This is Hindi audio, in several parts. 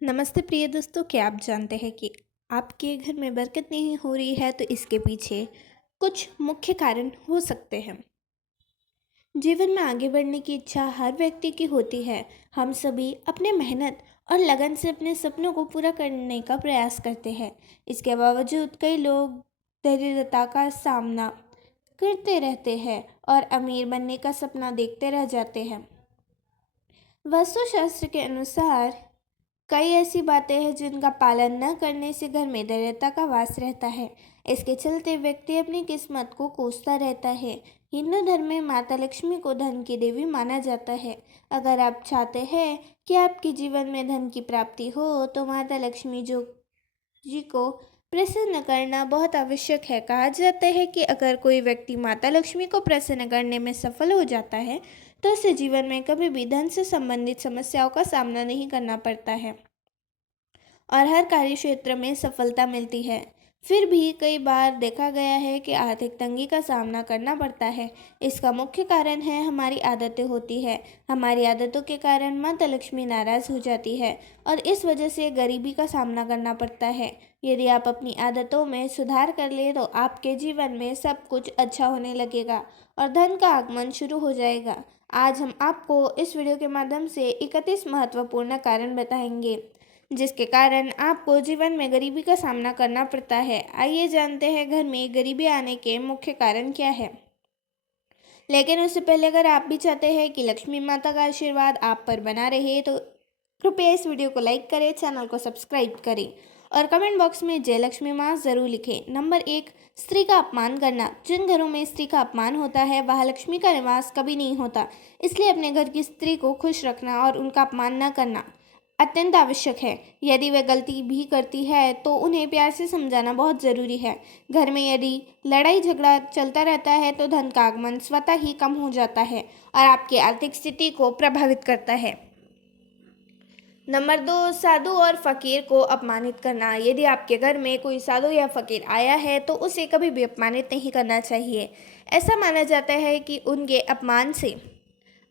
नमस्ते प्रिय दोस्तों, क्या आप जानते हैं कि आपके घर में बरकत नहीं हो रही है तो इसके पीछे कुछ मुख्य कारण हो सकते हैं। जीवन में आगे बढ़ने की इच्छा हर व्यक्ति की होती है। हम सभी अपने मेहनत और लगन से अपने सपनों को पूरा करने का प्रयास करते हैं। इसके बावजूद कई लोग दरिद्रता का सामना करते रहते हैं और अमीर बनने का सपना देखते रह जाते हैं। वास्तुशास्त्र के अनुसार कई ऐसी बातें हैं जिनका पालन न करने से घर में दरिद्रता का वास रहता है। इसके चलते व्यक्ति अपनी किस्मत को कोसता रहता है। हिंदू धर्म में माता लक्ष्मी को धन की देवी माना जाता है। अगर आप चाहते हैं कि आपके जीवन में धन की प्राप्ति हो तो माता लक्ष्मी जी को प्रसन्न करना बहुत आवश्यक है। कहा जाता है कि अगर कोई व्यक्ति माता लक्ष्मी को प्रसन्न करने में सफल हो जाता है तो उसे जीवन में कभी भी धन से संबंधित समस्याओं का सामना नहीं करना पड़ता है और हर कार्य क्षेत्र में सफलता मिलती है। फिर भी कई बार देखा गया है कि आर्थिक तंगी का सामना करना पड़ता है। इसका मुख्य कारण है हमारी आदतें होती है। हमारी आदतों के कारण माता लक्ष्मी नाराज हो जाती है और इस वजह से गरीबी का सामना करना पड़ता है। यदि आप अपनी आदतों में सुधार कर ले तो आपके जीवन में सब कुछ अच्छा होने लगेगा और धन का आगमन शुरू हो जाएगा। आज हम आपको इस वीडियो के माध्यम से 31 महत्वपूर्ण कारण बताएंगे जिसके कारण आपको जीवन में गरीबी का सामना करना पड़ता है। आइए जानते हैं घर में गरीबी आने के मुख्य कारण क्या है। लेकिन उससे पहले अगर आप भी चाहते हैं कि लक्ष्मी माता का आशीर्वाद आप पर बना रहे तो कृपया इस वीडियो को लाइक करें, चैनल को सब्सक्राइब करें और कमेंट बॉक्स में जय लक्ष्मी माँ जरूर लिखें। नंबर 1, स्त्री का अपमान करना। जिन घरों में स्त्री का अपमान होता है वहाँ लक्ष्मी का निवास कभी नहीं होता। इसलिए अपने घर की स्त्री को खुश रखना और उनका अपमान न करना अत्यंत आवश्यक है। यदि वे गलती भी करती है तो उन्हें प्यार से समझाना बहुत ज़रूरी है। घर में यदि लड़ाई झगड़ा चलता रहता है तो धन का आगमन स्वतः ही कम हो जाता है और आपकी आर्थिक स्थिति को प्रभावित करता है। नंबर 2, साधु और फकीर को अपमानित करना। यदि आपके घर में कोई साधु या फकीर आया है तो उसे कभी भी अपमानित नहीं करना चाहिए। ऐसा माना जाता है कि उनके अपमान से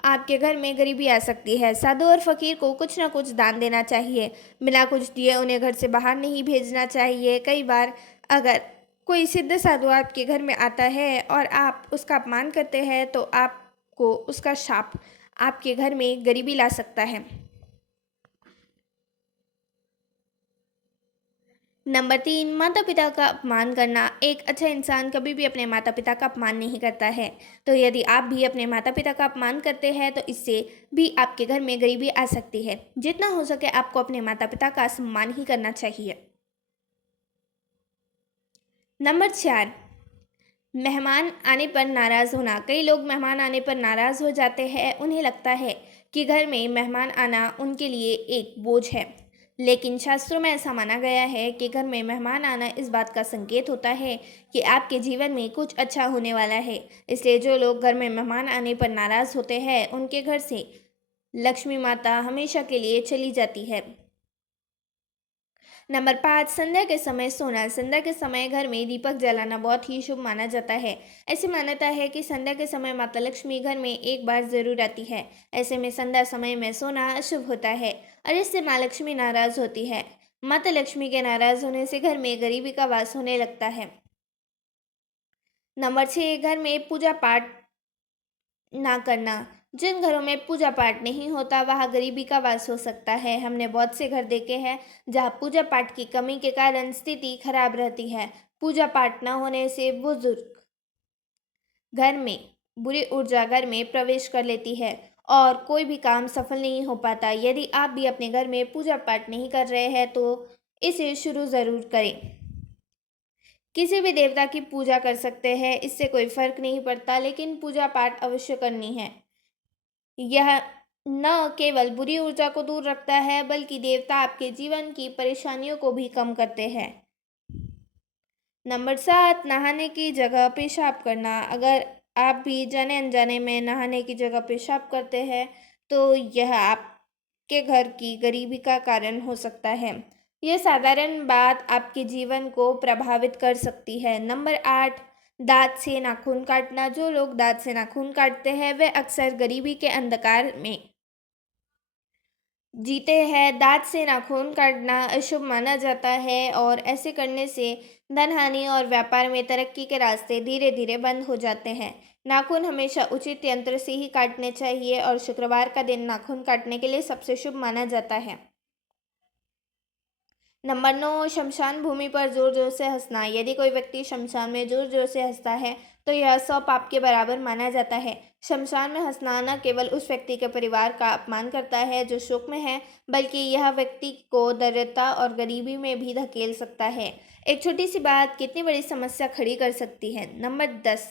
आपके घर में गरीबी आ सकती है। साधु और फकीर को कुछ ना कुछ दान देना चाहिए। बिना कुछ दिए उन्हें घर से बाहर नहीं भेजना चाहिए। कई बार अगर कोई सिद्ध साधु आपके घर में आता है और आप उसका अपमान करते हैं तो आपको उसका शाप आपके घर में गरीबी ला सकता है। नंबर 3, माता पिता का अपमान करना। एक अच्छा इंसान कभी भी अपने माता पिता का अपमान नहीं करता है। तो यदि आप भी अपने माता पिता का अपमान करते हैं तो इससे भी आपके घर में गरीबी आ सकती है। जितना हो सके आपको अपने माता पिता का सम्मान ही करना चाहिए। नंबर 4, मेहमान आने पर नाराज़ होना। कई लोग मेहमान आने पर नाराज़ हो जाते हैं। उन्हें लगता है कि घर में मेहमान आना उनके लिए एक बोझ है। लेकिन शास्त्रों में ऐसा माना गया है कि घर में मेहमान आना इस बात का संकेत होता है कि आपके जीवन में कुछ अच्छा होने वाला है। इसलिए जो लोग घर में मेहमान आने पर नाराज़ होते हैं उनके घर से लक्ष्मी माता हमेशा के लिए चली जाती है। नंबर 5, संध्या के समय सोना। संध्या के समय घर में दीपक जलाना बहुत ही शुभ माना जाता है। ऐसी मान्यता है कि संध्या के समय माता लक्ष्मी घर में एक बार जरूर आती है। ऐसे में संध्या समय में सोना अशुभ होता है और इससे माँ लक्ष्मी नाराज होती है। माता लक्ष्मी के नाराज होने से घर में गरीबी का वास होने लगता है। नंबर 6, घर में पूजा पाठ ना करना। जिन घरों में पूजा पाठ नहीं होता वहाँ गरीबी का वास हो सकता है। हमने बहुत से घर देखे हैं जहाँ पूजा पाठ की कमी के कारण स्थिति खराब रहती है। पूजा पाठ न होने से बुजुर्ग घर में बुरी ऊर्जा घर में प्रवेश कर लेती है और कोई भी काम सफल नहीं हो पाता। यदि आप भी अपने घर में पूजा पाठ नहीं कर रहे हैं तो इसे शुरू ज़रूर करें। किसी भी देवता की पूजा कर सकते हैं, इससे कोई फर्क नहीं पड़ता, लेकिन पूजा पाठ अवश्य करनी है। यह न केवल बुरी ऊर्जा को दूर रखता है बल्कि देवता आपके जीवन की परेशानियों को भी कम करते हैं। नंबर 7, नहाने की जगह पेशाब करना। अगर आप भी जाने अनजाने में नहाने की जगह पेशाब करते हैं तो यह आपके घर की गरीबी का कारण हो सकता है। यह साधारण बात आपके जीवन को प्रभावित कर सकती है। नंबर 8, दांत से नाखून काटना। जो लोग दांत से नाखून काटते हैं वे अक्सर गरीबी के अंधकार में जीते हैं दांत से नाखून काटना अशुभ माना जाता है और ऐसे करने से धन हानि और व्यापार में तरक्की के रास्ते धीरे धीरे बंद हो जाते हैं। नाखून हमेशा उचित यंत्र से ही काटने चाहिए और शुक्रवार का दिन नाखून काटने के लिए सबसे शुभ माना जाता है। नंबर 9, शमशान भूमि पर जोर जोर से हंसना। यदि कोई व्यक्ति शमशान में जोर जोर से हंसता है तो यह 100 पाप के बराबर माना जाता है। शमशान में हंसना न केवल उस व्यक्ति के परिवार का अपमान करता है जो शोक में है, बल्कि यह व्यक्ति को दरिद्रता और गरीबी में भी धकेल सकता है। एक छोटी सी बात कितनी बड़ी समस्या खड़ी कर सकती है। नंबर 10,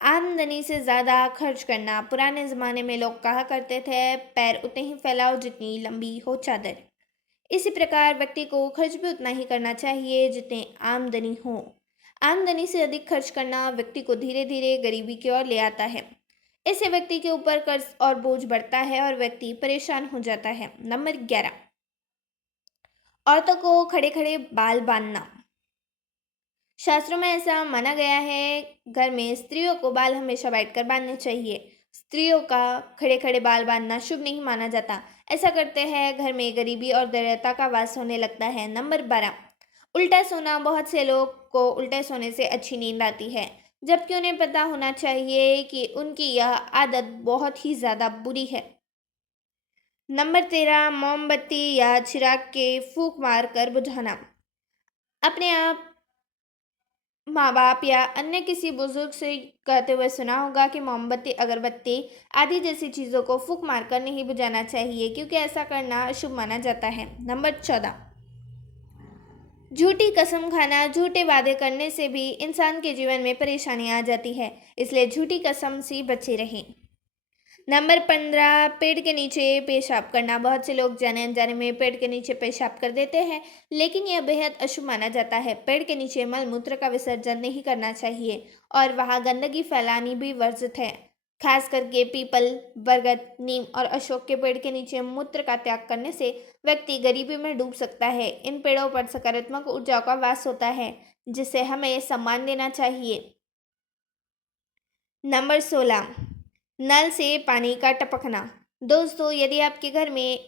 आमदनी से ज़्यादा खर्च करना। पुराने ज़माने में लोग कहा करते थे, पैर उतने ही फैलाओ जितनी लंबी हो चादर। इसी प्रकार व्यक्ति को खर्च भी उतना ही करना चाहिए जितने आमदनी हो। आमदनी से अधिक खर्च करना व्यक्ति को धीरे धीरे गरीबी की ओर ले आता है। इससे व्यक्ति के ऊपर कर्ज और बोझ बढ़ता है और व्यक्ति परेशान हो जाता है। नंबर 11, औरतों को खड़े खड़े बाल बांधना। शास्त्रों में ऐसा माना गया है, घर में स्त्रियों को बाल हमेशा बैठकर बांधने चाहिए। स्त्रियों का खड़े खड़े बाल बांधना शुभ नहीं माना जाता। ऐसा करते हैं घर में गरीबी और दरिद्रता का वास होने लगता है। नंबर 12, उल्टा सोना। बहुत से लोग को उल्टे सोने से अच्छी नींद आती है, जबकि उन्हें पता होना चाहिए कि उनकी यह आदत बहुत ही ज़्यादा बुरी है। नंबर 13, मोमबत्ती या चिराग के फूंक मार कर बुझाना। अपने आप माँ बाप या अन्य किसी बुजुर्ग से कहते हुए सुना होगा कि मोमबत्ती, अगरबत्ती आदि जैसी चीज़ों को फूंक मारकर नहीं बुझाना चाहिए, क्योंकि ऐसा करना अशुभ माना जाता है। नंबर 14, झूठी कसम खाना। झूठे वादे करने से भी इंसान के जीवन में परेशानी आ जाती है, इसलिए झूठी कसम से बचे रहें। नंबर 15, पेड़ के नीचे पेशाब करना। बहुत से लोग जाने अनजाने में पेड़ के नीचे पेशाब कर देते हैं, लेकिन यह बेहद अशुभ माना जाता है। पेड़ के नीचे मल मूत्र का विसर्जन नहीं करना चाहिए और वहाँ गंदगी फैलानी भी वर्जित है। खास करके पीपल, बरगद, नीम और अशोक के पेड़ के नीचे मूत्र का त्याग करने से व्यक्ति गरीबी में डूब सकता है। इन पेड़ों पर सकारात्मक ऊर्जा का वास होता है, जिसे हमें सम्मान देना चाहिए। नंबर 16, नल से पानी का टपकना। दोस्तों, यदि आपके घर में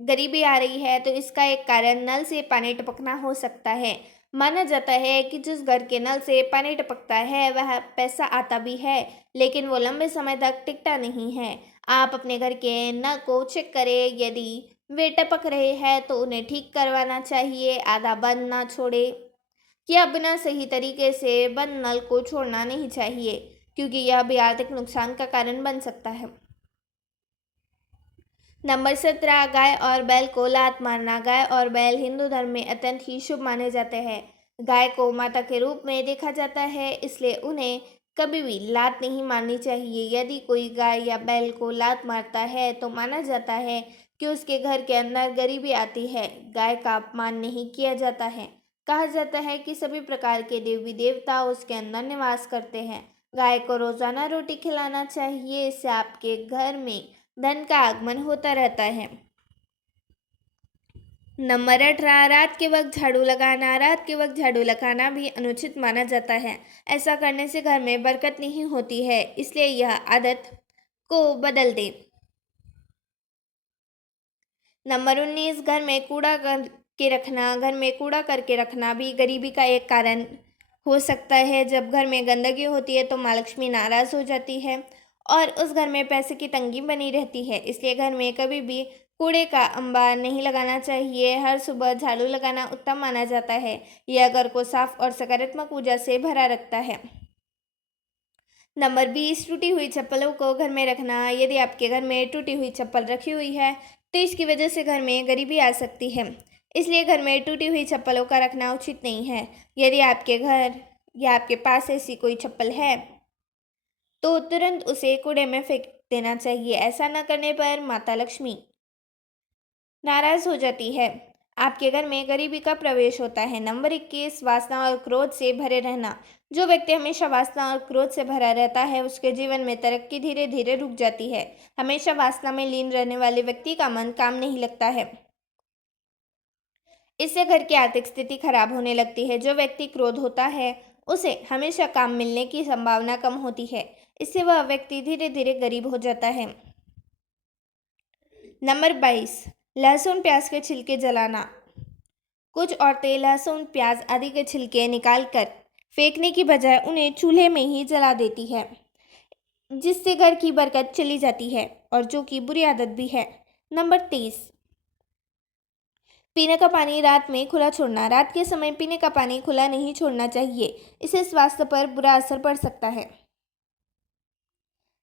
गरीबी आ रही है तो इसका एक कारण नल से पानी टपकना हो सकता है। माना जाता है कि जिस घर के नल से पानी टपकता है वह पैसा आता भी है, लेकिन वो लंबे समय तक टिकता नहीं है। आप अपने घर के नल को चेक करें, यदि वे टपक रहे हैं तो उन्हें ठीक करवाना चाहिए। आधा बंद ना छोड़े या बिना सही तरीके से बंद नल को छोड़ना नहीं चाहिए, क्योंकि यह भी आर्थिक नुकसान का कारण बन सकता है। नंबर 17, गाय और बैल को लात मारना। गाय और बैल हिंदू धर्म में अत्यंत ही शुभ माने जाते हैं। गाय को माता के रूप में देखा जाता है, इसलिए उन्हें कभी भी लात नहीं मारनी चाहिए। यदि कोई गाय या बैल को लात मारता है तो माना जाता है कि उसके घर के अंदर गरीबी आती है। गाय का अपमान नहीं किया जाता है। कहा जाता है कि सभी प्रकार के देवी देवता उसके अंदर निवास करते हैं। गाय को रोजाना रोटी खिलाना चाहिए, इससे आपके घर में धन का आगमन होता रहता है। नंबर 18, रात के वक्त झाड़ू लगाना। रात के वक्त झाड़ू लगाना भी अनुचित माना जाता है। ऐसा करने से घर में बरकत नहीं होती है, इसलिए यह आदत को बदल दे। नंबर 19, घर में कूड़ा करके रखना। घर में कूड़ा करके रखना भी गरीबी का एक कारण हो सकता है। जब घर में गंदगी होती है तो माँ लक्ष्मी नाराज हो जाती है और उस घर में पैसे की तंगी बनी रहती है। इसलिए घर में कभी भी कूड़े का अंबार नहीं लगाना चाहिए। हर सुबह झाड़ू लगाना उत्तम माना जाता है। यह घर को साफ और सकारात्मक ऊर्जा से भरा रखता है। नंबर 20, टूटी हुई चप्पलों को घर में रखना। यदि आपके घर में टूटी हुई चप्पल रखी हुई है तो इसकी वजह से घर में गरीबी आ सकती है, इसलिए घर में टूटी हुई चप्पलों का रखना उचित नहीं है। यदि आपके घर या आपके पास ऐसी कोई चप्पल है तो तुरंत उसे कूड़े में फेंक देना चाहिए। ऐसा न करने पर माता लक्ष्मी नाराज हो जाती है। आपके घर में गरीबी का प्रवेश होता है। नंबर 21, वासना और क्रोध से भरे रहना। जो व्यक्ति हमेशा वासना और क्रोध से भरा रहता है उसके जीवन में तरक्की धीरे धीरे रुक जाती है। हमेशा वासना में लीन रहने वाले व्यक्ति का मन काम नहीं लगता है। इससे घर की आर्थिक स्थिति खराब होने लगती है। जो व्यक्ति क्रोध होता है उसे हमेशा काम मिलने की संभावना कम होती है। इससे वह व्यक्ति धीरे धीरे गरीब हो जाता है। नंबर 22, लहसुन प्याज के छिलके जलाना। कुछ औरतें लहसुन प्याज आदि के छिलके निकालकर फेंकने की बजाय उन्हें चूल्हे में ही जला देती है, जिससे घर की बरकत चली जाती है और जो कि बुरी आदत भी है। नंबर 30, पीने का पानी रात में खुला छोड़ना। रात के समय पीने का पानी खुला नहीं छोड़ना चाहिए, इससे स्वास्थ्य पर बुरा असर पड़ सकता है।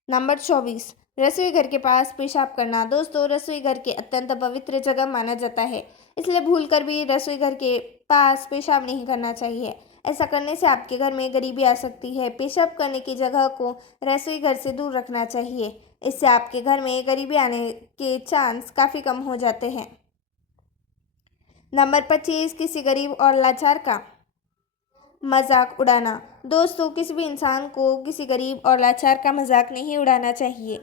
नंबर 24, रसोई घर के पास पेशाब करना। दोस्तों, रसोई घर के अत्यंत पवित्र जगह माना जाता है, इसलिए भूलकर भी रसोई घर के पास पेशाब नहीं करना चाहिए। ऐसा करने से आपके घर में गरीबी आ सकती है। पेशाब करने की जगह को रसोई घर से दूर रखना चाहिए, इससे आपके घर में गरीबी आने के चांस काफ़ी कम हो जाते हैं। नंबर 25, किसी गरीब और लाचार का मजाक उड़ाना। दोस्तों, किसी भी इंसान को किसी गरीब और लाचार का मजाक नहीं उड़ाना चाहिए।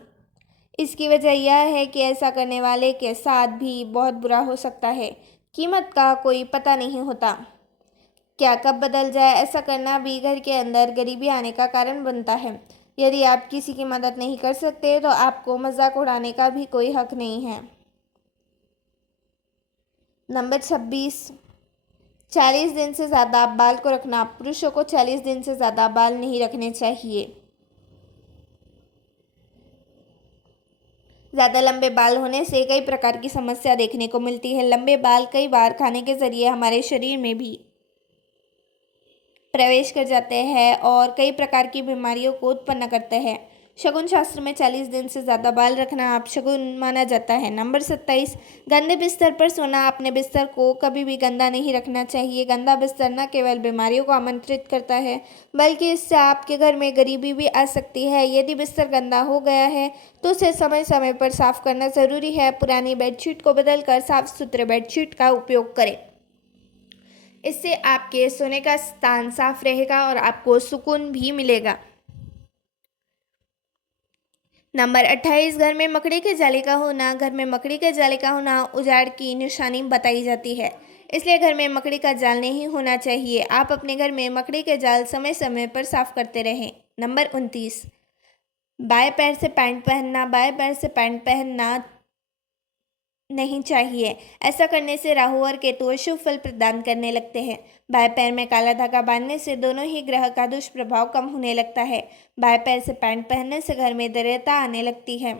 इसकी वजह यह है कि ऐसा करने वाले के साथ भी बहुत बुरा हो सकता है। कीमत का कोई पता नहीं होता, क्या कब बदल जाए। ऐसा करना भी घर के अंदर गरीबी आने का कारण बनता है। यदि आप किसी की मदद नहीं कर सकते तो आपको मजाक उड़ाने का भी कोई हक नहीं है। नंबर 26, 40 दिन से ज़्यादा बाल को रखना। पुरुषों को 40 दिन से ज़्यादा बाल नहीं रखने चाहिए। ज़्यादा लंबे बाल होने से कई प्रकार की समस्या देखने को मिलती है। लंबे बाल कई बार खाने के जरिए हमारे शरीर में भी प्रवेश कर जाते हैं और कई प्रकार की बीमारियों को उत्पन्न करते हैं। शगुन शास्त्र में 40 दिन से ज़्यादा बाल रखना अपशगुन माना जाता है। नंबर 27, गंदे बिस्तर पर सोना। अपने बिस्तर को कभी भी गंदा नहीं रखना चाहिए। गंदा बिस्तर न केवल बीमारियों को आमंत्रित करता है, बल्कि इससे आपके घर में गरीबी भी आ सकती है। यदि बिस्तर गंदा हो गया है तो उसे समय समय पर साफ करना ज़रूरी है। पुरानी बेडशीट को बदलकर साफ सुथरे बेडशीट का उपयोग करें, इससे आपके सोने का स्थान साफ रहेगा और आपको सुकून भी मिलेगा। नंबर 28, घर में मकड़ी के जाले का होना। घर में मकड़ी के जाले का होना उजाड़ की निशानी बताई जाती है, इसलिए घर में मकड़ी का जाल नहीं होना चाहिए। आप अपने घर में मकड़ी के जाल समय समय पर साफ करते रहें। नंबर 29, बाएं पैर से पैंट पहनना। बाएं पैर से पैंट पहनना नहीं चाहिए। ऐसा करने से राहु और केतु अशुभ फल प्रदान करने लगते हैं। बाएं पैर में काला धागा बांधने से दोनों ही ग्रह का दुष्प्रभाव कम होने लगता है। बाएं पैर से पैंट पहनने से घर में दरिद्रता आने लगती है।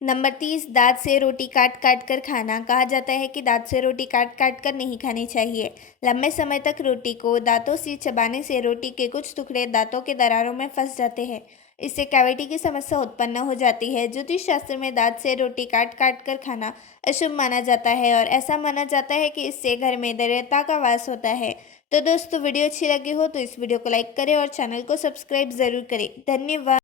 नंबर 30, दांत से रोटी काट काट कर खाना। कहा जाता है कि दांत से रोटी काट काट कर नहीं खानी चाहिए। लंबे समय तक रोटी को दांतों से चबाने से रोटी के कुछ टुकड़े दांतों के दरारों में फंस जाते हैं। इससे कैविटी की समस्या उत्पन्न हो जाती है। ज्योतिष शास्त्र में दांत से रोटी काट काट कर खाना अशुभ माना जाता है और ऐसा माना जाता है कि इससे घर में दरिद्रता का वास होता है। तो दोस्तों, वीडियो अच्छी लगी हो तो इस वीडियो को लाइक करें और चैनल को सब्सक्राइब ज़रूर करें। धन्यवाद।